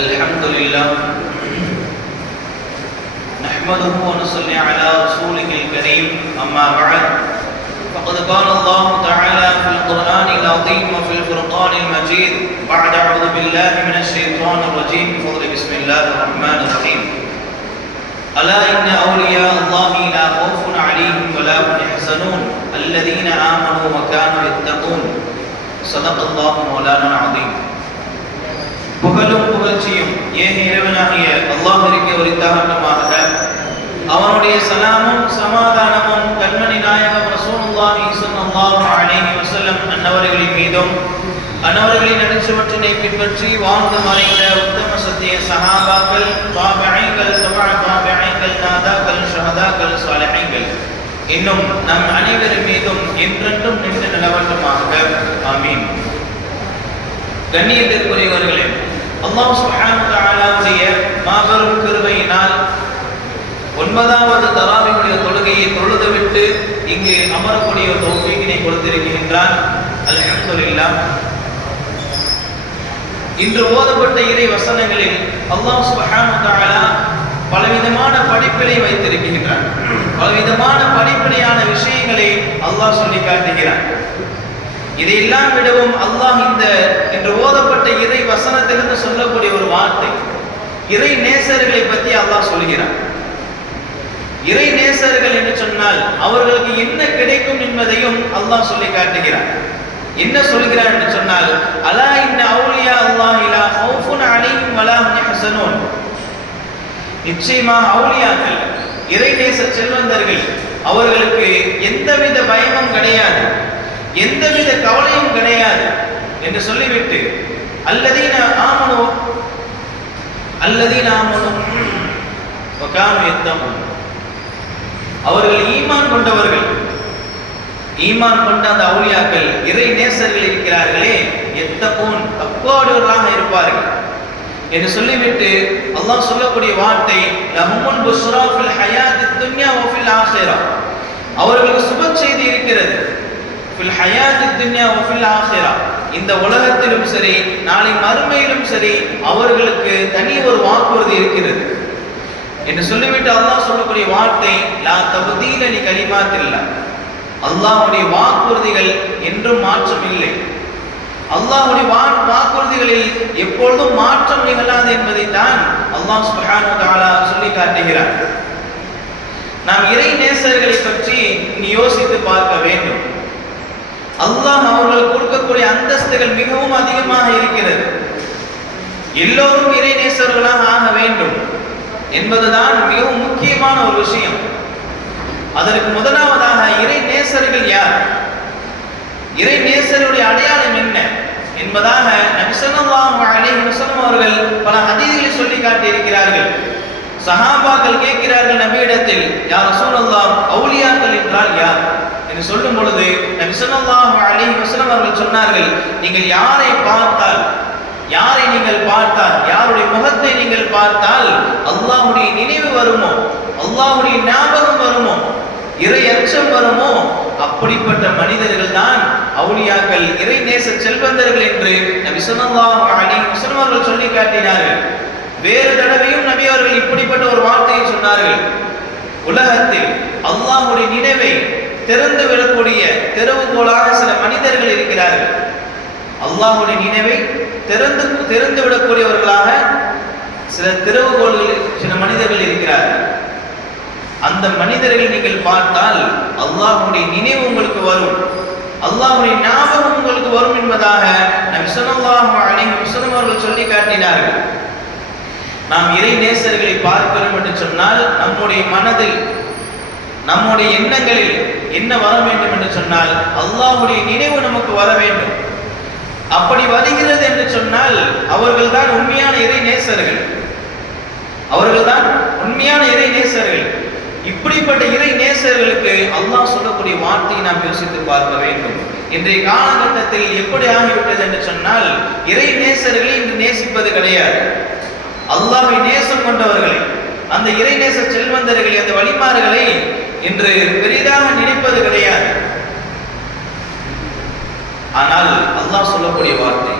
الحمد لله نحمده ونصلي على رسوله الكريم أما بعد فقد قال الله تعالى في القرآن العظيم وفي الفرقان المجيد بعد أعوذ بالله من الشيطان الرجيم بفضل بسم الله الرحمن الرحيم ألا إن أولياء الله لا خوف عليهم ولا هم يحزنون الذين آمنوا وكانوا يتقون صدق الله مولانا العظيم. புகழும் புகழ்ச்சியும் ஏக இறைவனாகிய அல்லாஹ்விற்கு உரித்தாகட்டுமாக. அவனுடைய சலாமும் சமாதானமும் கண்மணி நாயகம் ரசூலுல்லாஹி ஸல்லல்லாஹு அலைஹி வஸல்லம் அன்னவர்களின் மீதும் அன்னவர்களின் நடிச்சுவற்றினை பின்பற்றி வாழ்ந்து மறைந்த உத்தம சத்திய சஹாபாக்கள், தாபிஈன்கள், தபஅ நாதாக்கள், ஷஹதாக்கள், சாலிஹீன்கள் இன்னும் நம் அனைவரின் மீதும் என்றென்றும் நின்று நிலவட்டுமாக. ஆமீன். கண்ணியத்திற்குரியவர்களே, அல்லாஹ் சுப்ஹானஹு வ தஆலாவுடைய மாபெரும் கிருபையினால் 9வது தராவிஹுடைய தொழுகையை தொழுதுவிட்டு இங்கு அமரக்கூடிய தௌஃபீகினை கொடுத்திருக்கின்றான். அல்ஹம்துலில்லாஹ். இன்று ஓதப்பட்ட இறை வசனங்களில் அல்லாஹ் சுப்ஹானஹு வ தஆலா பலவிதமான படிப்பினை வைத்திருக்கின்றான். பலவிதமான படிப்பினையான விஷயங்களை அல்லாஹ் சொல்லி காட்டுகிறான். இதையெல்லாம் விடவும் அல்லாஹ் இந்த இன்று ஓதப்பட்ட இறை வசனத்திலிருந்து சொல்லக்கூடிய ஒரு வார்த்தை, இறை நேசர்களை பற்றி அல்லாஹ் சொல்கிறான். இறை நேசர்கள் என்று சொன்னால் அவர்களுக்கு என்ன கிடைக்கும் என்பதையும் அல்லாஹ் சொல்லி காட்டுகிறான். என்ன சொல்கிறான் என்று சொன்னால், அலா இன்ன அவுலியா அல்லாஹி லா ஹவுஃபுன் அலைஹிம் வலா ஹும் யஹ்ஸனூன். நிச்சயமாக அவுலியாக்கள், இறை நேச செல்வந்தர்கள், அவர்களுக்கு எந்தவித பயமும் கிடையாது, எந்தவித கவலையும் கிடையாது என்று சொல்லிவிட்டு அல்லதீன ஆமனு வகானு யத்தகூன், அவர்கள் ஈமான் கொண்டவர்கள், ஈமான் கொண்ட அந்த அவுலியாக்கள், இறை நேசர்கள் இருக்கிறார்களே, யத்தகூன், தக்வாவுடையவர்களாக இருப்பார்கள் என்று சொல்லிவிட்டு அல்லாஹ் சொல்லக்கூடிய வார்த்தை, லஹுமுல் புஸ்ரா ஃபில் ஹயாத்தித் துன்யா வ ஃபில் ஆখিরা, அவர்களுக்கு சுப செய்தி இருக்கிறது. ஃபில் ஹயாத்தித் துன்யா வ ஃபில் ஆখিরা, இந்த உலகத்திலும் சரி நாளை மறுமையிலும் சரி அவர்களுக்கு தனி ஒரு வாக்குறுதி இருக்கிறது என்று சொல்லிவிட்டு அல்லாஹ் சொல்லக்கூடிய வார்த்தை, லா தப்தீல லி கலிமாத்தில்லாஹ், அல்லாஹ்வுடைய வாக்குறுதிகள் என்றும் மாற்றம் இல்லை. அல்லாஹ்வுடைய வாக்குறுதிகளில் எப்பொழுதும் மாற்றம் நிகழாது என்பதை தான் அல்லாஹ் சுப்ஹானஹு வ தஆலா சொல்லி காட்டுகிறார். நாம் இறை நேசர்களை பற்றி யோசித்து பார்க்க வேண்டும். அல்லாஹ் அவர்கள் கொடுக்கக்கூடிய அந்தஸ்துகள் மிகவும் அதிகமாக இருக்கிறது. எல்லோரும் இறை நேசர்களாக ஆக வேண்டும் என்பதுதான் மிகவும் முக்கியமான ஒரு விஷயம். அதற்கு முதலாவதாக இறை நேசர்கள் யார், இறை நேசருடைய அடையாளம் என்ன என்பதாக நபி ஸல்லல்லாஹு அலைஹி வஸல்லம் அவர்கள் பல ஹதீஸ்களை சொல்லி காட்டியிருக்கிறார்கள். சஹாபாக்கள் கேட்கிறார்கள் நபியிடத்தில், யா ரசூலல்லாஹ், அவுலியாக்கள் என்றால் யார் என்று சொல்லும் பொழுது நபி ஸல்லல்லாஹு அலைஹி வஸல்லம் அவர்கள் சொன்னார்கள், நீங்கள் யாரை பார்த்தால், யாரை நீங்கள் பார்த்தால், யாருடைய முகத்தை நீங்கள் பார்த்தால் அல்லாஹ்வுடைய நினைவு வருமோ, அல்லாஹ்வுடைய ஞாபகம் வருமோ, இறை அச்சம் வருமோ, அப்படிப்பட்ட மனிதர்கள் தான் அவுலியாக்கள், இறை நேச செல்வந்தர்கள் என்று நபி ஸல்லல்லாஹு அலைஹி வஸல்லம் அவர்கள் சொல்லி காட்டினார்கள். வேறு தடவையும் நபி அவர்கள் இப்படிப்பட்ட ஒரு வார்த்தையை சொன்னார்கள், உலகத்தில் அல்லாஹ்வுடைய நினைவை திறந்து விடக்கூடிய திறவுகோலாக சில மனிதர்கள் இருக்கிறார்கள். அல்லாஹ்வுடைய நினைவை திறந்து விடக்கூடியவர்களாக சில திறவுகோள்கள், சில மனிதர்கள் இருக்கிறார்கள். அந்த மனிதர்கள் நீங்கள் பார்த்தால் அல்லாஹ்வுடைய நினைவு உங்களுக்கு வரும், அல்லாஹ்வுடைய ஞாபகம் உங்களுக்கு வரும் என்பதாக நபி ஸல்லல்லாஹு அலைஹி வஸல்லம் அவர்கள் சொல்லி காட்டினார்கள். நாம் இறை நேசர்களை பார்க்கிறோம் என்று சொன்னால் நம்முடைய மனதில், நம்முடைய எண்ணங்களில் என்ன வர வேண்டும் என்று சொன்னால் அல்லாஹ்வுடைய நினைவு நமக்கு வர வேண்டும். அப்படி வருகிறது என்று சொன்னால் அவர்கள்தான் உண்மையான இறை நேசர்கள், அவர்கள்தான் உண்மையான இறை நேசர்கள். இப்படிப்பட்ட இறை நேசர்களுக்கு அல்லாஹ் சொல்லக்கூடிய வார்த்தையை நாம் யோசித்து பார்க்க வேண்டும். இன்றைய காலகட்டத்தில் எப்படி ஆகிவிட்டது என்று சொன்னால் இறை நேசர்களை இன்று நேசிப்பது கிடையாது. அல்லாஹ்வை நேசம் கொண்டவர்களை, அந்த இறை நேச செல்வந்தர்களை, அந்த வழிமார்களை இன்று பெரிதாக நினைப்பது கிடையாது. ஆனால் அல்லாஹ் சொல்லக்கூடிய வார்த்தை,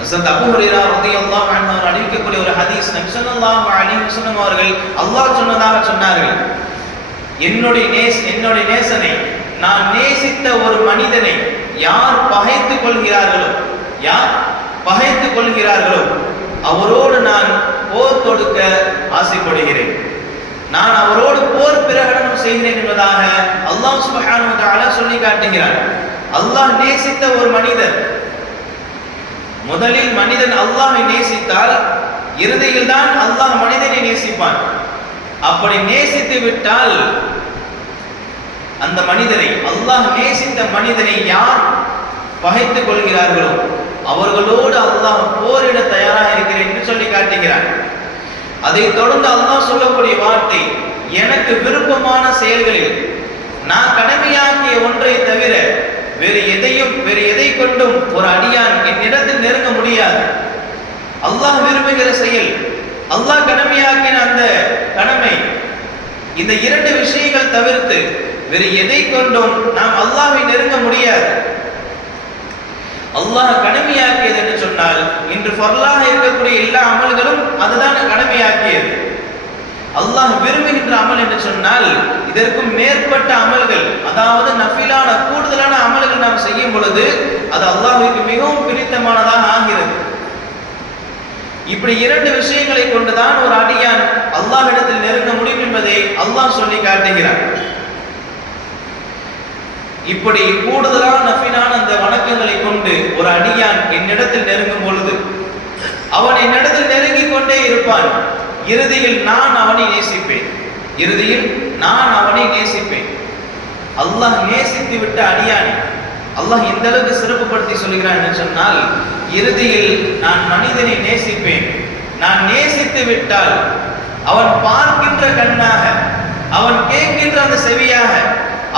ஹஸரத் அபூ ஹுரைரா রাদিয়াল্লাহு அன்ஹு அறிவிக்கக்கூடிய அறிவிக்கக்கூடிய ஒரு ஹதீஸ். நபி ஸல்லல்லாஹு அலைஹி வஸல்லம் அவர்கள் அல்லாஹ் சொன்னதாக சொன்னார்கள், என்னுடைய நேசனை, நான் நேசித்த ஒரு மனிதனை யார் பகைத்துக் கொள்கிறார்களோ அவரோடு நான் போர் தொடுக்க ஆசைப்படுகிறேன், நான் அவரோடு போர் பிரகடனம் செய்கிறேன் என்பதாக அல்லாஹ் சுப்ஹானஹு வ தஆலா சொல்லி காட்டுகிறார். அல்லாஹ் நேசித்த ஒரு மனிதர், முதலில் மனிதன் அல்லாஹை நேசித்தால் இறுதியில் தான் அல்லாஹ் மனிதனை நேசிப்பான். அப்படி நேசித்து விட்டால் அந்த மனிதரை, அல்லாஹ் நேசித்த மனிதனை யார் பகைத்துக் கொள்கிறார்களோ அவர்களோடு அல்லாஹ் போரிட தயாராக இருக்கிறேன் என்று சொல்லி காட்டுகிறார். அதை தொடர்ந்து அல்லாஹ் சொல்லக்கூடிய வார்த்தை, எனக்கு விருப்பமான செயல்களில் நான் கடமையாக்கிய ஒன்றை தவிர வேறு எதை கொண்டும் ஒரு அடியான் என்னிடத்தில் நெருங்க முடியாது. அல்லாஹ் விரும்புகிற செயல், அல்லாஹ் கடமையாக்கின அந்த கடமை, இந்த இரண்டு விஷயங்கள் தவிர்த்து வேறு எதை கொண்டும் நாம் அல்லாஹ்வை நெருங்க முடியாது. அல்லாஹ் கடமையாக்கியது என்று சொன்னால் இன்று ஃபர்லாக இருக்கக்கூடிய எல்லா அமல்களும் அதுதான் கடமையாக்கியது. அல்லாஹ் விரும்புகின்ற அமல் என்று சொன்னால் இதற்கும் மேற்பட்ட அமல்கள், அதாவது நஃபிலான கூடுதலான அமல்கள் நாம் செய்யும் பொழுது அது அல்லாஹ்வுக்கு மிகவும் பிடித்தமானதாக ஆகிறது. இப்படி இரண்டு விஷயங்களை கொண்டுதான் ஒரு அடியான் அல்லாஹ்விடத்தில் நெருங்க முடியும் என்பதை அல்லாஹ் சொல்லி காட்டுகிறார். இப்படி கூடுதலான நஃபிலான அந்த வணக்கங்களை கொண்டு ஒரு அடியான் என்னிடத்தில் நெருங்கும் பொழுது அவன் என்னிடத்தில் நெருங்கிக் கொண்டே இருப்பான். இறுதியில் நான் அவனை நேசிப்பேன். அல்லாஹ் நேசித்து விட்ட அடியானை அல்லாஹ் எந்த அளவுக்கு சிறப்புப்படுத்தி சொல்கிறான் என்று சொன்னால், இறுதியில் நான் மனிதனை நேசிப்பேன். நான் நேசித்து விட்டால் அவன் பார்க்கின்ற கண்ணாக, அவன் கேட்கின்ற அந்த செவியாக,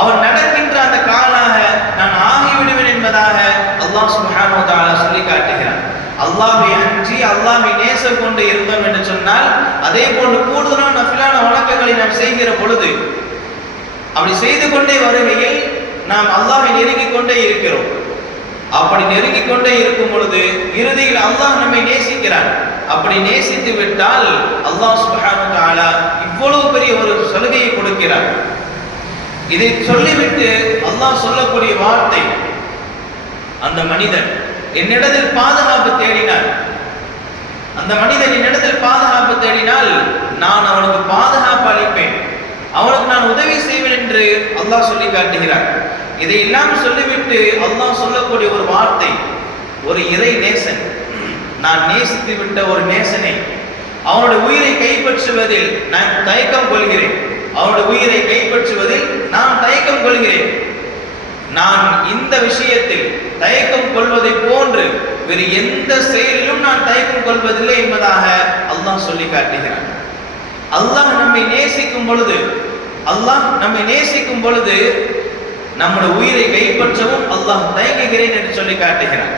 அவன் நடக்கின்ற அந்த காலாக நான் ஆகிவிடுவேன் என்பதாக அல்லாஹ் சுப்ஹானஹு வ தஆலா சொல்லி காட்டுகிறான். அல்லாஹ்வை அஞ்சி அல்லாஹ்வை நேசம் கொண்டு இருந்தோம் என்று சொன்னால் அதே போன்று கூடுதலான நஃபிலான வணக்கங்களை நாம் செய்கிற பொழுது, அப்படி செய்து கொண்டே வருகையில் நாம் அல்லாஹ்வை நெருங்கிக் கொண்டே இருக்கிறோம். அப்படி நெருங்கிக் கொண்டே இருக்கும் பொழுது இறுதியில் அல்லாஹ் நம்மை நேசிக்கிறான். அப்படி நேசித்து விட்டால் அல்லாஹ் சுப்ஹானஹு வ தஆலா இவ்வளவு பெரிய ஒரு சலுகையை கொடுக்கிறார். இதை சொல்லிவிட்டு அல்லாஹ் சொல்லக்கூடிய வார்த்தை, அந்த மனிதன் என்னிடத்தில் பாதுகாப்பு தேடினார், அந்த மனிதன் என்னிடத்தில் பாதுகாப்பு தேடினால் நான் அவனுக்கு பாதுகாப்பு அளிப்பேன், அவனுக்கு நான் உதவி செய்வேன் என்று அல்லாஹ் சொல்லி காட்டுகிறார். இதையெல்லாம் சொல்லிவிட்டு அல்லாஹ் சொல்லக்கூடிய ஒரு வார்த்தை, ஒரு இறை நேசன், நான் நேசித்து விட்ட ஒரு நேசனை அவனுடைய உயிரை கைப்பற்றுவதில் நான் தயக்கம் கொள்கிறேன், அவனுடைய உயிரை கைப்பற்றுவதில் நான் தயக்கம் கொள்கிறேன். நான் இந்த விஷயத்தில் தயக்கம் கொள்வதை போன்று வேறு எந்த செயலிலும் நான் தயக்கம் கொள்வதில்லை என்பதாக அல்லாஹ் சொல்லி காட்டுகிறான். அல்லாஹ் நம்மை நேசிக்கும் பொழுது நம்முடைய உயிரை கைப்பற்றவும் அல்லாஹ் தயங்குகிறேன் என்று சொல்லி காட்டுகிறான்.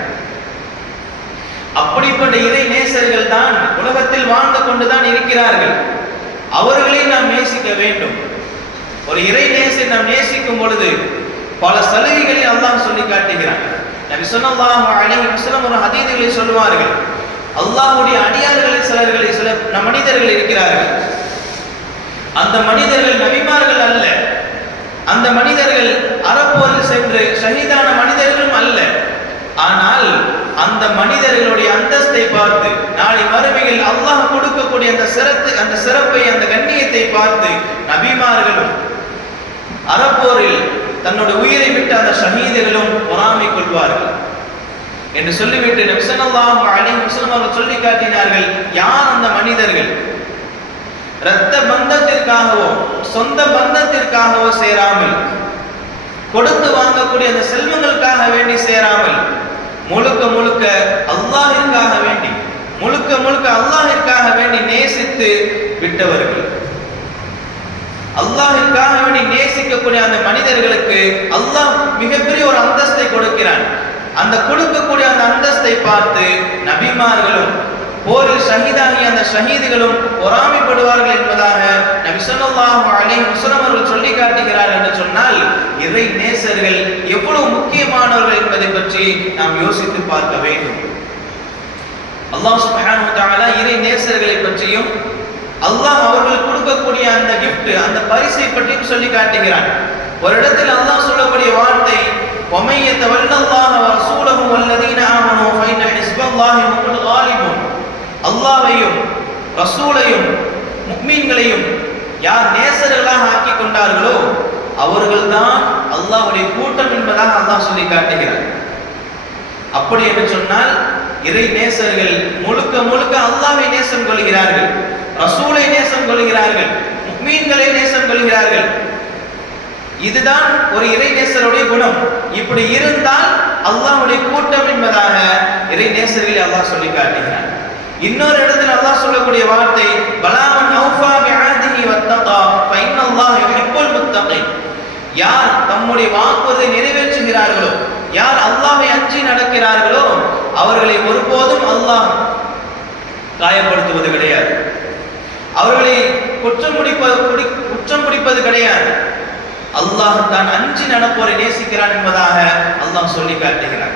அப்படிப்பட்ட இறை நேசர்கள் தான் உலகத்தில் வாழ்ந்து கொண்டுதான் இருக்கிறார்கள். அவர்களை நாம் நேசிக்க வேண்டும். ஒரு இறை நேசரை நாம் நேசிக்கும் பொழுது பல சலுகைகளை அல்லாஹ் சொல்லி காட்டுகிறான். நபி ஸல்லல்லாஹு அலைஹி வஸல்லம் ஒரு ஹதீஸிலே சொல்வார்கள், அல்லாஹ்வுடைய அடியார்களில் சில மனிதர்கள் இருக்கிறார்கள். அந்த மனிதர்கள் நபிமார்கள் அல்ல, அந்த மனிதர்கள் அறப்போரில் சென்று ஷஹீதான மனிதர்களும் அல்ல. ஆனால் அந்த மனிதர்களுடைய அந்தஸ்தை பார்த்து, நாளை மறுமையில் அல்லாஹ் கொடுக்கக்கூடிய அந்த சிறப்பை, அந்த கண்ணியத்தை பார்த்து நபிமார்களும் அறப்போரில் தன்னுடைய உயிரை விட்டு அந்த ஷஹீதுகளும் பொறாமை கொள்வார்கள் என்று சொல்லிவிட்டு நபி ஸல்லல்லாஹு அலைஹி வஸல்லம் அவர்கள் சொல்லி காட்டினார்கள், யார் அந்த மனிதர்கள் இரத்த பந்தத்திற்காகவோ சொந்த பந்தத்திற்காகவோ சேராமல், கொடுத்து வாங்கக்கூடிய அந்த செல்வங்களுக்காக வேண்டி சேராமல், முழுக்க முழுக்க அல்லாஹ்விற்காக வேண்டி நேசித்து விட்டவர்கள், அல்லாஹ்விற்காக வேண்டி நேசிக்கக்கூடிய அந்த மனிதர்களுக்கு அல்லாஹ் மிகப்பெரிய ஒரு அந்தஸ்தை கொடுக்கிறான். அந்த கொடுக்கக்கூடிய அந்த அந்தஸ்தை பார்த்து நபிமார்களும் போரில் ஷஹீதாகிய அந்த ஷஹீதுகளும் பொறாமைப்படுவார்கள் என்பதாக நபி ஸல்லல்லாஹு அலைஹி வஸல்லம் அவர்கள் சொல்லி காட்டுகிறார்கள் என்று சொன்னால், இறை நேசர்கள் எவ்வளவு முக்கியமானவர்கள் என்பதை பற்றி நாம் யோசித்து பார்க்க வேண்டும். அல்லாஹ் சுப்ஹானஹு வ தஆலா இறை நேசர்களை பற்றியும் அல்லாஹ் அவர்களுக்கு கொடுக்கக்கூடிய அந்த gift அந்த பரிசை பற்றியும் சொல்லி காட்டுகிறான். ஒரு இடத்தில் அல்லாஹ் சொல்லக்கூடிய வார்த்தை وَمَن يَتَوَلَّ اللَّهَ وَرَسُولَهُ وَالَّذِينَ آمَنُوا فَإِنَّ حِزْبَ اللَّهِ هُمُ الْغَالِبُونَ. அல்லாஹ்வையும் ரசூலையும் முஃமின்களையும் யார் நேசர்களாக ஆக்கிக் கொண்டார்களோ அவர்கள்தான் அல்லாஹ்வுடைய கூட்டம் என்பதாக அல்லாஹ் சொல்லி காட்டுகிறார். அப்படி என்று சொன்னால் இறை நேசர்கள் முழுக்க முழுக்க அல்லாஹ்வை நேசம் கொள்கிறார்கள், ரசூலை நேசம் கொள்கிறார்கள், முஃமின்களை நேசம் கொள்கிறார்கள். இதுதான் ஒரு இறை நேசருடைய குணம். இப்படி இருந்தால் அல்லாஹ்வுடைய கூட்டம் என்பதாக இறை நேசர்களை அல்லாஹ் சொல்லி காட்டுகிறார். இன்னொரு இடத்தில் அல்லாஹ் சொல்லக்கூடிய வார்த்தை பலாமன் அவுஃபா பிஅஹதிஹி வத்தகா ஃபஇன்னல்லாஹ யுஹிப்புல் முத்தகீன். யார் தம்முடைய வாக்குறுதியை நிறைவேற்றுகிறார்களோ, யார் அல்லாஹ்வை அஞ்சி நடக்கிறார்களோ அவர்களை ஒருபோதும் அல்லாஹ் காயப்படுத்துவது கிடையாது, அவர்களை குற்றம் பிடிப்பது கிடையாது. அல்லாஹ் தான் அஞ்சி நடப்போரை நேசிக்கிறான் என்பதாக அல்லாஹ் சொல்லி காட்டுகிறார்.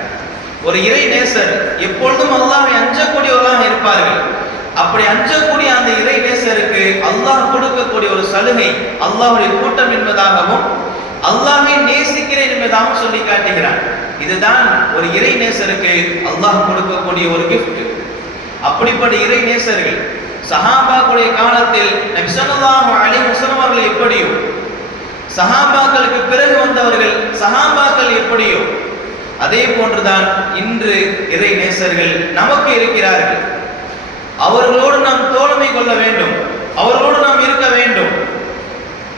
ஒரு இறை நேசர் எப்பொழுதும் அல்லாஹ்வை அஞ்சக்கூடியவர்களாக இருப்பார்கள். அப்படி அஞ்சக்கூடிய அந்த இறை நேசருக்கு அல்லாஹ் கொடுக்கக்கூடிய ஒரு சலுகை அல்லாஹ்வுடைய கூட்டம் என்பதாகவும் அல்லாஹ்வை நேசிக்கிறேன் என்பதாகவும் சொல்லி காட்டுகிறார். இதுதான் ஒரு இறை நேசருக்கு அல்லாஹ் கொடுக்கக்கூடிய ஒரு கிஃப்ட். அப்படிப்பட்ட இறை நேசர்கள் சஹாபாக்களுடைய காலத்தில் நபி ஸல்லல்லாஹு அலைஹி வஸல்லம் அவர்கள் எப்படியோ, சஹாபாக்களுக்கு பிறகு வந்தவர்கள் சஹாபாக்கள் எப்படியோ அதே போன்றுதான் இன்று இறை நேசர்கள் நமக்கு இருக்கிறார்கள். அவர்களோடு நாம் தோழமை கொள்ள வேண்டும், அவர்களோடு நாம் இருக்க வேண்டும்.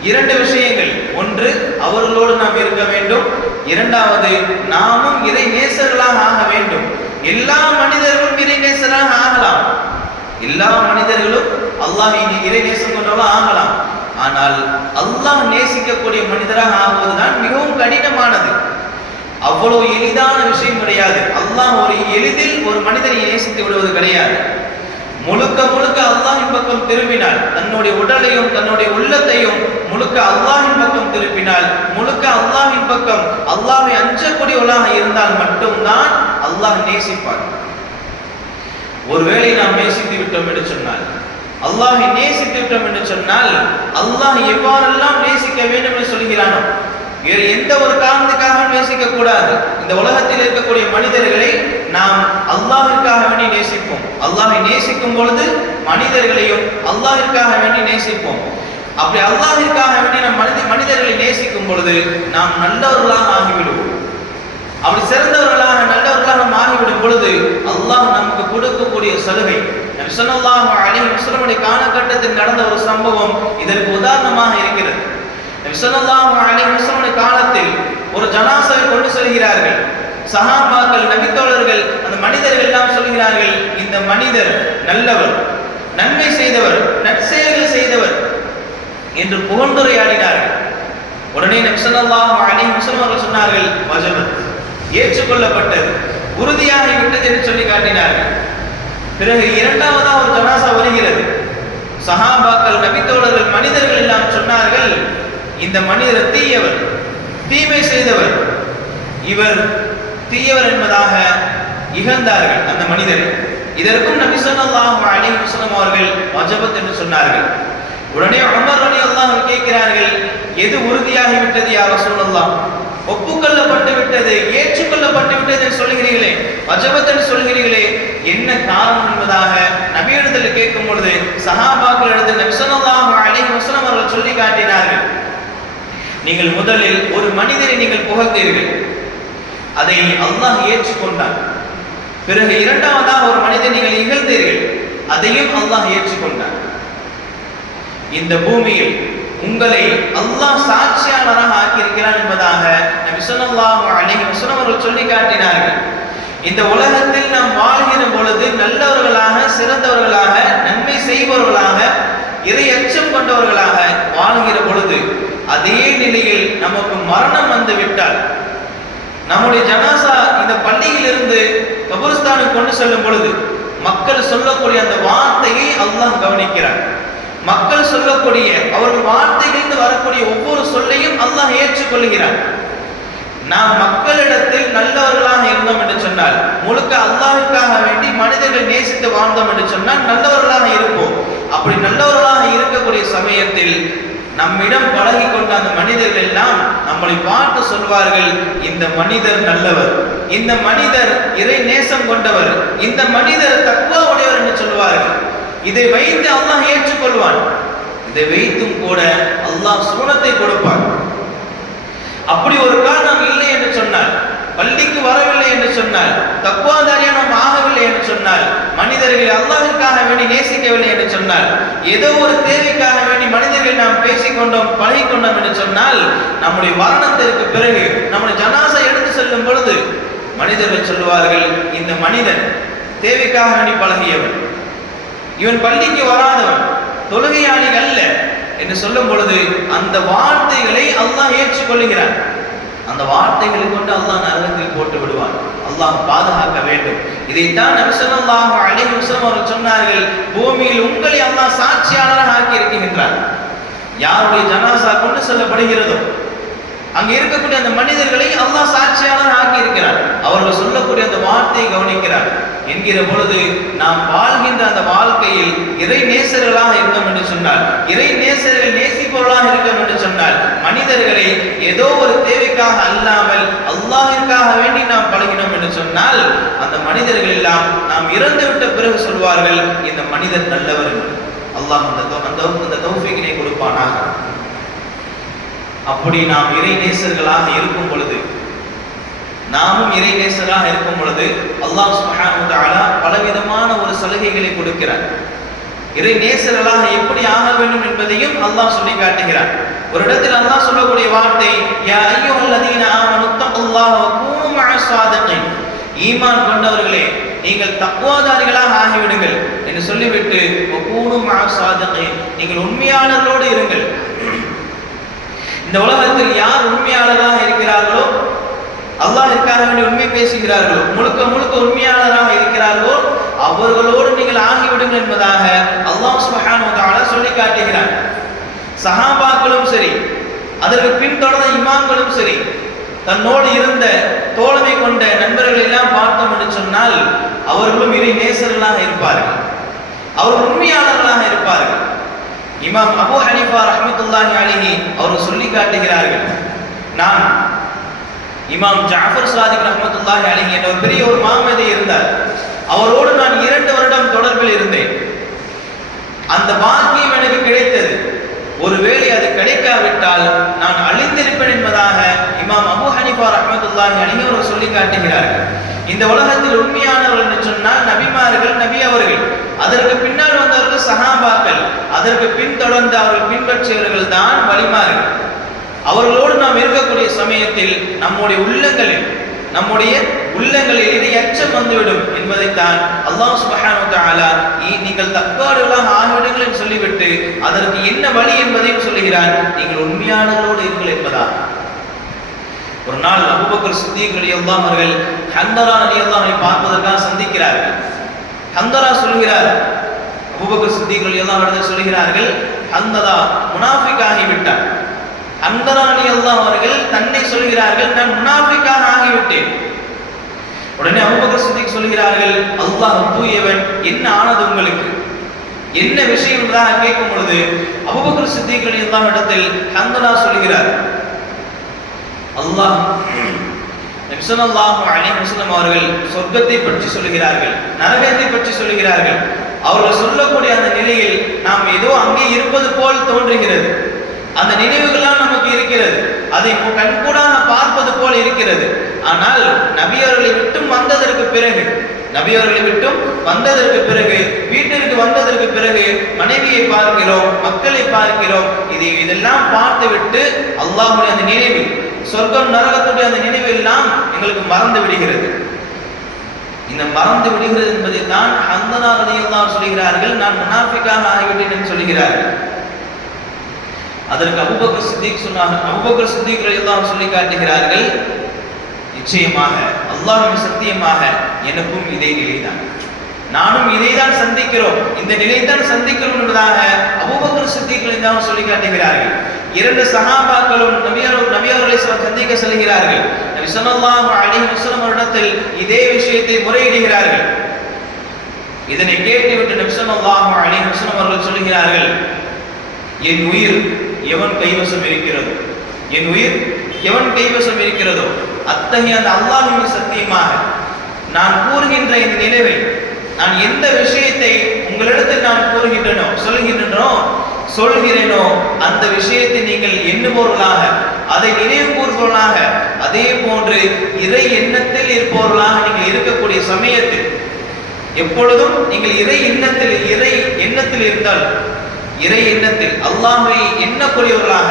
இரண்டு விஷயங்கள், ஒன்று அவர்களோடு நாம் இருக்க வேண்டும், இரண்டாவது நாமும் இறை நேசர்களாக ஆக வேண்டும். எல்லா மனிதர்களும் இறை நேசராக ஆகலாம், எல்லா மனிதர்களும் அல்லாஹ் இறை நேசம் கொண்டவர்களாக ஆகலாம். ஆனால் அல்லாஹ் நேசிக்கக்கூடிய மனிதராக ஆகுவதுதான் மிகவும் கடினமானது. அவ்வளவு எளிதான விஷயம் கிடையாது. அல்லாஹ் ஒரு எளிதில் ஒரு மனிதனை நேசித்து விடுவது கிடையாது. முழுக்க முழுக்க அல்லாஹ்வின் பக்கம் திரும்பினால், தன்னுடைய உடலையும் தன்னுடைய உள்ளத்தையும் முழுக்க அல்லாஹ்வின் பக்கம் திருப்பினால், முழுக்க அல்லாஹ்வின் பக்கம் அல்லாஹ்வை அஞ்சக்கூடியவர்களாக இருந்தால் மட்டும்தான் அல்லாஹ் நேசிப்பார். ஒருவேளை நாம் நேசித்து விட்டோம் என்று சொன்னால், அல்லாஹ்வை நேசித்து விட்டோம் என்று சொன்னால், அல்லாஹ் எவ்வாறெல்லாம் நேசிக்க வேண்டும் என்று சொல்கிறானோ வேறு எந்த ஒரு காரணத்துக்காக நேசிக்க கூடாது. இந்த உலகத்தில் இருக்கக்கூடிய மனிதர்களை நாம் அல்லாஹ்விற்காக வேண்டி நேசிப்போம். அல்லாஹ்வை நேசிக்கும் பொழுது மனிதர்களையும் அல்லாஹ்விற்காக வேண்டி நேசிப்போம். அப்படி அல்லாஹ்விற்காக வேண்டி நாம் மனிதர்களை நேசிக்கும் பொழுது நாம் நல்லவர்களாக ஆகிவிடுவோம். அப்படி சிறந்தவர்களாக நல்லவர்களாக நாம் ஆகிவிடும் பொழுது அல்லாஹ் நமக்கு கொடுக்கக்கூடிய சலுகை. நபி ஸல்லல்லாஹு அலைஹி வஸல்லம் காலகட்டத்தில் நடந்த ஒரு சம்பவம் இதற்கு உதாரணமாக இருக்கிறது. நபி ஸல்லல்லாஹு அலைஹி வஸல்லம் காலத்தில் ஒரு ஜனாசாவை கொண்டு செல்கிறார்கள். சஹாபாக்கள், நபித்தோழர்கள், அந்த மனிதர்கள் எல்லாம் சொல்கிறார்கள், இந்த மனிதர் நல்லவர், நன்மை செய்தவர், நற்செயல்கள் செய்தவர் என்று புகழ்ந்துரையாடினார்கள். உடனே நபி ஸல்லல்லாஹு அலைஹி வஸல்லம் அவர்கள் சொன்னார்கள், வஜபத், ஏற்றுக்கொள்ளப்பட்டது, உறுதியாகி விட்டது என்று சொல்லி காட்டினார்கள். பிறகு இரண்டாவதா ஒரு ஜனாசா வருகிறது. சஹாபாக்கள், நபித்தோழர்கள், மனிதர்கள் எல்லாம் சொன்னார்கள், இந்த மனிதர் தீயவர், தீமை செய்தவர், இவர் தீயவர் என்பதாக இகழ்ந்தார்கள் அந்த மனிதரை. இதற்கும் நபி ஸல்லல்லாஹு அலைஹி வஸல்லம் அவர்கள் வஜபத் என்று சொன்னார்கள். உடனே உமர் ரலியல்லாஹு அன்ஹு கேட்கிறார்கள், எது உறுதியாகி விட்டது யா ரசூலல்லாஹ்? ஒப்புக்கொள்ளப்பட்டு விட்டது, ஏற்றுக்கொள்ளப்பட்டு விட்டது என்று சொல்கிறீர்களே, வஜபத் என்று சொல்கிறீர்களே, என்ன காரணம் என்பதாக நபியிடத்தில் கேட்கும் பொழுது சஹாபாக்கள் இடத்தில் நபி ஸல்லல்லாஹு அலைஹி வஸல்லம் அவர்கள் சொல்லி காட்டினார்கள், நீங்கள் முதலில் ஒரு மனிதரை நீங்கள் புகழ்ந்தீர்கள், அதை அல்லாஹ் ஏற்றுக்கொண்டார். பிறகு இரண்டாவதாக ஒரு மனிதரை நீங்கள் இகழ்ந்தீர்கள், அதையும் அல்லாஹ் ஏற்றுக்கொண்டார். இந்த பூமியில் உங்களை அல்லாஹ் சாட்சியாளராக ஆக்கியிருக்கிறான் என்பதாக நபி ஸல்லல்லாஹு அலைஹி வஸல்லம் அவர்கள் சொல்லி காட்டினார்கள். இந்த உலகத்தில் நாம் வாழ்கிற பொழுது நல்லவர்களாக, சிறந்தவர்களாக, நன்மை செய்பவர்களாக, இறை அச்சம் கொண்டவர்களாக வாழ்கிற பொழுது அதே நிலையில் நமக்கு மரணம் வந்து விட்டால், நம்முடைய ஜனாசா இந்த பள்ளியிலிருந்து கபர்ஸ்தானுக்கு கொண்டு செல்லும் பொழுது மக்கள் சொல்லக்கூடிய அந்த வார்த்தையை அல்லாஹ் கவனிக்கிறார். மக்கள் சொல்லக்கூடிய அவர்கள் வார்த்தைகளிலிருந்து வரக்கூடிய ஒவ்வொரு சொல்லையும் அல்லாஹ் ஏற்றுக்கொள்கிறார். நாம் மக்களிடத்தில் நல்லவர்களாக இருந்தோம் என்று சொன்னால், முழுக்க அல்லாஹ்வுக்காக வேண்டி மனிதர்கள் நேசித்து வாழ்ந்தோம் என்று சொன்னால் நல்லவர்களாக இருப்போம். அப்படி நல்லவர்களாக இருக்கக்கூடிய சமயத்தில் நம்மிடம் பழகி கொண்ட அந்த மனிதர்கள் எல்லாம் நம்மளை பார்த்து சொல்வார்கள், இந்த மனிதர் நல்லவர், இந்த மனிதர் இறை நேசம் கொண்டவர், இந்த மனிதர் தக்வா உடையவர் என்று சொல்வார்கள். இதை வைத்து அல்லாஹ் ஏற்றுக்கொள்வான். இதை வைத்தும் கூட அல்லாஹ் சுனத்தை கொடுப்பான். அப்படி ஒரு காரணம் இல்லை என்று சொன்னால், பள்ளிக்கு வரவில்லை என்று சொன்னால், தக்வாதாரியா நாம் ஆகவில்லை என்று சொன்னால், மனிதர்களை அல்லாஹ்வுக்காக வேண்டி நேசிக்கவில்லை என்று சொன்னால், ஏதோ ஒரு தேவைக்காக வேண்டி மனிதர்களை நாம் பேசிக்கொண்டோம் பழகிக்கொண்டோம் என்று சொன்னால், நம்முடைய மரணத்திற்கு பிறகு நம்முடைய ஜனாசா எடுத்து செல்லும் பொழுது மனிதர்கள் சொல்லுவார்கள், இந்த மனிதன் தேவைக்காக வேண்டி பழகியவன், இவன் பள்ளிக்கு வராதவன், தொழுகையாளி அல்ல என்று சொல்லும் பொழுது அந்த வார்த்தைகளை அல்லாஹ் ஏற்றுக்கொள்கிறான். அந்த வார்த்தைகளை கொண்டு அல்லாஹ் நரகத்தில் போட்டு விடுவான். அல்லாஹ் பாதுகாக்க வேண்டும். இதைத்தான் நபி ஸல்லல்லாஹு அலைஹி வஸல்லம் அவர்கள் சொன்னார்கள், பூமியில் உங்களை அல்லாஹ் சாட்சியாளராக ஆக்கி இருக்கின்றார். யாருடைய ஜனாசா கொண்டு செல்லப்படுகிறதோ அங்கே இருக்கக்கூடிய அந்த மனிதர்களை அல்லாஹ் சாட்சியாளராக ஆக்கி இருக்கிறார். அவர்கள் சொல்லக்கூடிய அந்த வார்த்தையை கவனிக்கிறார் என்கிற பொழுது, நாம் வாழ்கின்ற அந்த வாழ்க்கையில் இறை நேசர்களாக இருந்தோம் என்று சொன்னால், இறை நேசர்கள் நேசிப்பவர்களாக இருக்கோம் என்று சொன்னால், மனிதர்களை ஏதோ ஒரு தேவைக்காக அல்லாமல் அல்லாஹ்விற்காக வேண்டி நாம் பழகினோம் என்று சொன்னால், அந்த மனிதர்கள் எல்லாம் நாம் இறந்து விட்ட பிறகு சொல்வார்கள், இந்த மனிதர் நல்லவர். அல்லாஹ் அந்த தௌஃபீக்கினை கொடுப்பானாக. அப்படி நாம் இறை நேசர்களாக இருக்கும் பொழுது, நாமும் இறை நேசர்களாக இருக்கும் பொழுது அல்லாஹ் சுப்ஹானஹு வ தஆலா பலவிதமான ஒரு சலுகைகளை கொடுக்கிறார். இறை நேசர்களாக எப்படி ஆக வேண்டும் என்பதையும் அல்லாஹ் சொல்லி காட்டுகிறார். ஒரு இடத்தில் அல்லாஹ் சொல்லக்கூடிய வார்த்தை, யா அய்யுஹல்லதீன ஆமனு தக்குல்லாஹ வ கூனு மஅஸ் ஸாதிகீன், ஈமான் கொண்டவர்களே நீங்கள் தக்வாதாரிகளாக ஆகிவிடுங்கள் என்று சொல்லிவிட்டு, வ கூனு மஅஸ் ஸாதிகீன், நீங்கள் உண்மையாளர்களோடு இருங்கள். இந்த உலகத்தில் யார் உண்மையாளராக இருக்கிறார்களோ, அல்லாஹ்விற்காக வேண்டி உண்மை பேசுகிறார்களோ, முழுக்க முழுக்க உண்மையாளராக இருக்கிறார்களோ, அவர்களோடு நீங்கள் ஆகிவிடுங்கள் என்பதாக அல்லாஹ் சுப்ஹானஹு வ தஆலா சொல்லி காட்டுகிறார். சஹாபாக்களும் சரி, அதற்கு பின்தொடர்ந்த இமாம்களும் சரி, தன்னோடு இருந்த தோழமை கொண்ட நண்பர்கள் எல்லாம் பார்த்தோம் என்று சொன்னால், அவர்களும் இறை நேசர்களாக இருப்பார்கள், அவர் உண்மையாளர்களாக இருப்பார்கள். இமாம் அபூ ஹனீஃபா ரஹ்மத்துல்லாஹி அலைஹி அவர்கள் சொல்லி காட்டுகிறார்கள், நான் இமாம் ஜாஃபர் சாதிக் ரஹ்மத்துல்லாஹி அலைஹி என்ற ஒரு பெரிய ஒரு மாமேதை இருந்தார், அவரோடு நான் 2 வருடம் தொடர்பில் இருந்தேன். அந்த பாக்கியம் எனக்கு கிடைத்தது. ஒருவேளை அது கிடைக்காவிட்டால் நான் அழிந்திருப்பேன் என்பதாக இமாம் அபூ ஹனீஃபா ரஹ்மத்துல்லாஹி அலைஹி அவர்கள் சொல்லி காட்டுகிறார்கள். இந்த உலகத்தில் உண்மையானவர்கள் என்று சொன்னால் நபிமார்கள், நபி அவர்கள், அதற்கு பின்னால் வந்தவர்கள் சஹாபாக்கள், அதற்கு பின்தொடர்ந்து அவர்கள் பின்பற்றியவர்கள் தான் வலிமார்கள். அவர்களோடு நாம் இருக்கக்கூடிய சமயத்தில் நம்முடைய உள்ளங்களில் இறை அச்சம் வந்துவிடும் என்பதைத்தான் அல்லாஹ் சுப்ஹானஹு வ தஆலா நீங்கள் தக்வாவாளர்களாக ஆகிவிடுங்கள் என்று சொல்லிவிட்டு அதற்கு என்ன வழி என்பதையும் சொல்லுகிறார், நீங்கள் உண்மையானவர்களோடு இருங்கள் என்பதாக. ஒரு நாள் அபூபக்கர் சித்திக் ரலியல்லாஹு அவர்கள் ஹந்தரா ரலியல்லாஹு அன்ஹு பார்ப்பதற்காக சந்திக்கிறார்கள். ஹந்தரா சொல்கிறார், அபூபக்கர் சித்திக் ரலியல்லாஹு அன்ஹு சொல்கிறார்கள், ஹந்தரா முனாஃபிக் ஆகிவிட்டார். ஹந்தரா ரலியல்லாஹு அவர்கள் தன்னை சொல்கிறார்கள், நான் முனாஃபிக்காக ஆகிவிட்டேன். உடனே அபூபக்கர் சித்திக் சொல்கிறார்கள், அல்லாஹ் தூயவன், என்ன ஆனது உங்களுக்கு, என்ன விஷயம் என்பதாக கேட்கும் பொழுது அபூபக்கர் சித்திக் ரலியல்லாஹு இடத்தில் ஹந்தரா சொல்கிறார், அல்லாஹ் நபி ஸல்லல்லாஹு அலைஹி வஸல்லம் அவர்கள் சொர்க்கத்தை பற்றி சொல்கிறார்கள், நரகத்தை பற்றி சொல்கிறார்கள். அவர்கள் சொல்லக்கூடிய அந்த நிலையில் நாம் ஏதோ அங்கே இருப்பது போல் தோன்றுகிறது. அந்த நினைவுகள்லாம் நமக்கு இருக்கிறது, அதை கண்கூடாக பார்ப்பது போல் இருக்கிறது. ஆனால் நபி அவர்களை விட்டும் வந்ததற்கு பிறகு வீட்டிற்கு வந்ததற்கு பிறகு மனைவியை பார்க்கிறோம், மக்களை பார்க்கிறோம். இதெல்லாம் பார்த்துவிட்டு அல்லாஹ்வுடைய அந்த நினைவு, சொர்க்கம் நரகத்துடைய அந்த நினைவு எல்லாம் எங்களுக்கு மறந்து விடுகிறது. இந்த மறந்து விடுகிறது என்பதை தான் ஹந்தரா ரலியல்லாஹு சொல்கிறார்கள், நான் முனாஃபிக்காக ஆகிவிட்டேன் என்று சொல்கிறார்கள். அதற்கு அபூபக்கர் சித்திக் ரலியல்லாஹு சொல்லி காட்டுகிறார்கள், நிச்சயமாக அல்லாஹ்வின் சத்தியமாக எனக்கும் இதே நிலைதான், நானும் இதைதான் சந்திக்கிறோம், இந்த நிலைதான் சந்திக்கிறோம் என்பதாக அபூபக்கர் சித்திக் ரலியல்லாஹு சொல்லி காட்டுகிறார்கள். இரண்டு சஹாபாக்களும் நபி அவர்களை சந்திக்க செல்கிறார்கள். நபி ஸல்லல்லாஹு அலைஹி வஸல்லம் அவரிடத்தில் இதே விஷயத்தை முறையிடுகிறார்கள். இதனை கேட்டுவிட்டு நபி ஸல்லல்லாஹு அலைஹி வஸல்லம் அவர்கள் சொல்கிறார்கள், என் உயிர் எவன் கைவசம் இருக்கிறதோ, என் உயிர் எவன் கைவசம் இருக்கிறதோ அத்தகைய அந்த அல்லாஹ்வின் சத்தியமாக நான் கூறுகின்ற இந்த நினைவை, நான் எந்த விஷயத்தை உங்களிடத்தில் நான் சொல்கிறேனோ அந்த விஷயத்தை நீங்கள் எண்ணுபவர்களாக, அதை நினைவு கூறுபவர்களாக, அதே போன்று இறை எண்ணத்தில் இருப்பவர்களாக நீங்கள் இருக்கக்கூடிய சமயத்தில், எப்பொழுதும் நீங்கள் இறை எண்ணத்தில் இருந்தால், இறை எண்ணத்தில் அல்லாஹ்வை எண்ணக்கூடியவர்களாக,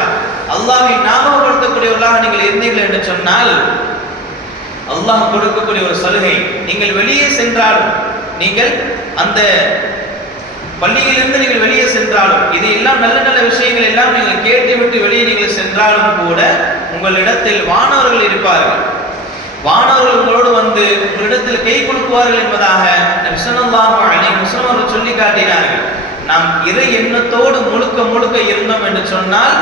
அல்லாஹ்வை ஞாபகப்படுத்தக்கூடியவர்களாக நீங்கள் இருந்தீர்கள் என்று சொன்னால், அல்லாஹ் கொடுக்கக்கூடிய ஒரு சலுகை, நீங்கள் வெளியே சென்றாலும், நீங்கள் அந்த பள்ளியிலிருந்து நீங்கள் வெளியே சென்றாலும், இது எல்லாம் நல்ல நல்ல விஷயங்கள் எல்லாம் நீங்கள் கேட்டுவிட்டு வெளியே நீங்கள் சென்றாலும் கூட உங்களிடத்தில் வானவர்கள் இருப்பார்கள். வானவர்கள் உங்களோடு வந்து உங்களிடத்தில் கை கொடுக்குவார்கள் என்பதாக நபி ஸல்லல்லாஹு அலைஹி வஸல்லம் அவர்கள் சொல்லி காட்டினார்கள். நாம் இறை எண்ணத்தோடு முழுக்க இருந்தோம் என்று சொன்னால்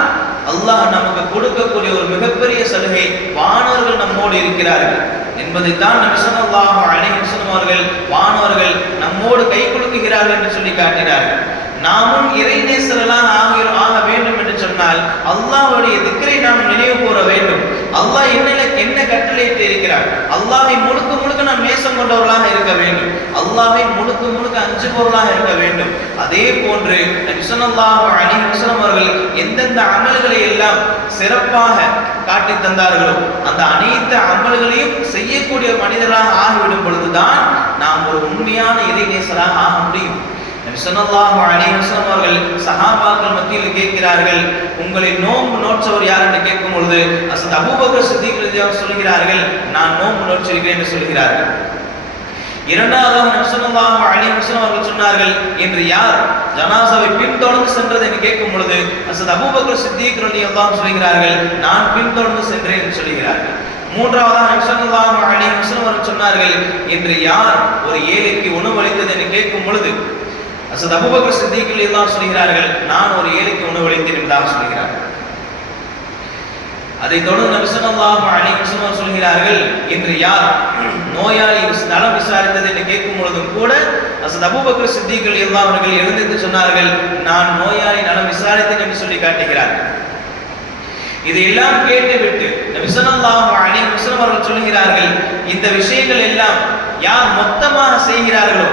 அல்லாஹ் நமக்கு கொடுக்கக்கூடிய ஒரு மிகப்பெரிய சலுகை, வானவர்கள் நம்மோடு இருக்கிறார்கள் என்பதை தான் நபி ஸல்லல்லாஹு அலைஹி வஸல்லம் அவர்கள் வானவர்கள் நம்மோடு கை கொடுக்கிறார்கள் என்று சொல்லி காட்டினார்கள். நாமும் இறைநேசர்களாக ஆக வேண்டும் என்று சொன்னால் அல்லாஹ்வுடைய திக்ரை நாம் நினைவு கூற வேண்டும். அல்லாஹ் என்ன கட்டளையிட்டு இருக்கிறார், அல்லாஹ்வை முழுக்க நாம் நேசம் கொண்டவர்களாக இருக்க வேண்டும், அல்லாஹ்வை முழுக்க அஞ்சுபவர்களாக இருக்க வேண்டும். அதே போன்று நபி ஸல்லல்லாஹு அலைஹி வஸல்லம் அவர்கள் எந்தெந்த அமல்களை எல்லாம் சிறப்பாக காட்டி தந்தார்களோ அந்த அனைத்து அமல்களையும் செய்யக்கூடிய மனிதர்களாக ஆகிவிடும் பொழுதுதான் நாம் ஒரு உண்மையான இறைநேசராக ஆக முடியும். நபி ஸல்லல்லாஹு அலைஹி வஸல்லம் அவர்கள் சஹாபாக்கள் மத்தியில் கேட்கிறார்கள், உங்களை நோன்பு நோற்றவர் யார் என்று கேட்கும் பொழுது ஹஸரத் அபூபக்கர் சித்திக் ரலியல்லாஹு அன்ஹு சொல்கிறார்கள், நான் நோன்பு நோற்றிருக்கிறேன் என்று சொல்கிறார்கள். இரண்டாவதாக நபி ஸல்லல்லாஹு அலைஹி வஸல்லம் அவர்கள் சொன்னார்கள், என்று யார் ஜனாசாவை பின்தொடர்ந்து சென்றது என்று கேட்கும் பொழுது ஹஸரத் அபூபக்கர் சித்திக் ரலியல்லாஹு அன்ஹு சொல்கிறார்கள், நான் பின்தொடர்ந்து சென்றேன் என்று சொல்கிறார்கள். மூன்றாவதாக நபி ஸல்லல்லாஹு அலைஹி வஸல்லம் அவர்கள் சொன்னார்கள், என்று யார் ஒரு ஏழைக்கு உணவளித்தது என்று கேட்கும் பொழுது ஹஸரத் அபூபக்கர் சித்திக் ரலியல்லாஹு அன்ஹு சொல்கிறார்கள், நான் ஒரு ஏழைக்கு உணவளித்தேன் என்பதாக சொல்கிறார்கள். அதை தொடர்ந்து நபி ஸல்லல்லாஹு அலைஹி வஸல்லம் சொல்கிறார்கள், என்று யார் நோயாளி நலம் விசாரித்தது என்று கேட்கும் பொழுதும் கூட ஹஸரத் அபூபக்கர் சித்திக் ரலியல்லாஹு அன்ஹு அவர்கள் எழுந்து சொன்னார்கள், நான் நோயாளி நலம் விசாரித்தேன் என்று சொல்லி காட்டுகிறார்கள். இதையெல்லாம் கேட்டுவிட்டு நபி ஸல்லல்லாஹு அலைஹி வஸல்லம் அவர்கள் சொல்கிறார்கள், இந்த விஷயங்கள் எல்லாம் யார் மொத்தமாக செய்கிறார்களோ,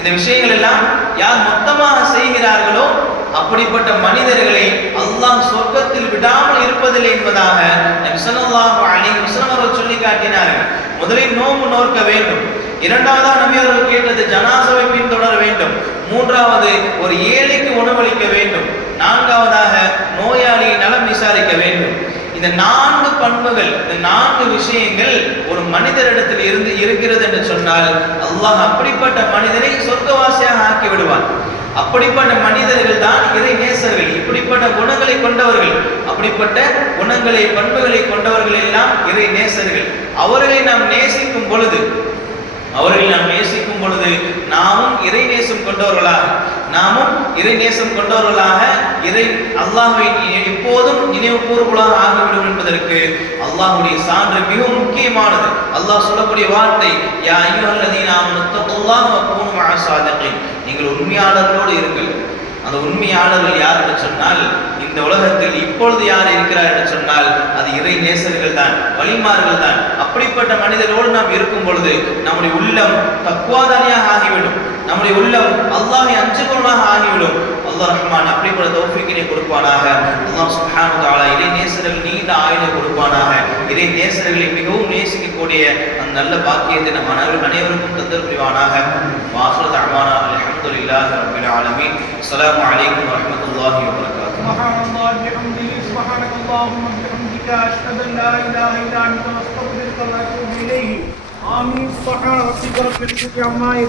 இந்த விஷயங்கள் எல்லாம் யார் மொத்தமாக செய்கிறார்களோ அப்படிப்பட்ட மனிதர்களை அல்லாஹ் சொர்க்கத்தில் விடாமல் இருப்பதில்லை என்பதாக நபி ஸல்லல்லாஹு அலைஹி வஸல்லம் அவர்கள் சொல்லி காட்டினார்கள். முதலில் நோன்பு நோக்க வேண்டும், இரண்டாவதாக நபி அவர்கள் கேட்டது ஜனாசாவை பின்தொடர வேண்டும், மூன்றாவது ஒரு ஏழைக்கு உணவளிக்க வேண்டும், நான்காவதாக நோயாளியை நலம் விசாரிக்க வேண்டும். இந்த 4 பண்புகள், இந்த 4 விஷயங்கள் ஒரு மனிதரிடத்தில் இருந்து இருக்கிறது என்று சொன்னால் அல்லாஹ் அப்படிப்பட்ட மனிதனை சொர்க்கவாசியாக ஆக்கி விடுவான். அப்படிப்பட்ட மனிதர்கள் தான் இறை நேசர்கள். இப்படிப்பட்ட குணங்களை கொண்டவர்கள், அப்படிப்பட்ட குணங்களை பண்புகளை கொண்டவர்கள் எல்லாம் இறை நேசர்கள். அவர்களை நாம் நேசிக்கும் பொழுது நாமும் இறை நேசம் கொண்டவர்களாக இறை அல்லாஹ்வை எப்போதும் நினைவு கூறுபவர்களாக ஆகிவிடும் என்பதற்கு அல்லாஹ்வுடைய சான்று மிகவும் முக்கியமானது. அல்லாஹ் சொல்லக்கூடிய வார்த்தை, யா அய்யுஹல்லதீன ஆமனு தக்குல்லாஹ வ கூனு மஅஸ் ஸாதிகீன், நீங்கள் உண்மையாளர்களோடு இருங்கள். அந்த உண்மையாளர்கள் யார் என்று சொன்னால், இந்த உலகத்தில் இப்பொழுது யார் இருக்கிறார் என்று சொன்னால் அது இறை நேசர்கள் தான், வலிமார்கள் தான். அப்படிப்பட்ட மனிதரோடு நாம் இருக்கும் பொழுது நம்முடைய உள்ளம் தக்வாதானியாக ஆகிவிடும், நம்முடைய உள்ளம் அல்லாஹ்வை அஞ்சுபவனாக ஆகிவிடும். அல்லாஹ் ரஹ்மான் அப்படிப்பட்ட தௌஃபீக்கினை கொடுப்பானாக. அல்லாஹ் சுப்ஹானஹு வ தஆலா இறை நேசர்கள் நீண்ட ஆயுளை கொடுப்பானாக. இறை நேசர்களை மிகவும் நேசிக்கக்கூடிய அந்த நல்ல பாக்கியத்தை நம் அனைவருக்கும் தந்தல் புரிவானாக. வாஹிரு தஅவானா அல்ஹம்துலில்லாஹி ரப்பில் ஆலமீன். அஸ்ஸலாமு அலைக்கும் வரஹ்மத்துல்லாஹி வபரகாத்துஹு. சுப்ஹானல்லாஹி வபிஹம்திஹி சுப்ஹானக்கல்லாஹும்ம வபிஹம்திக அஷ்ஹது அன் லா இலாஹா இல்லா அன்த அஸ்தக்ஃபிருக வ அத்தூபு இலைஹி. ஆமீன். சுப்ஹான ரப்பிக ரப்பில் இஸ்ஸத்தி அம்மா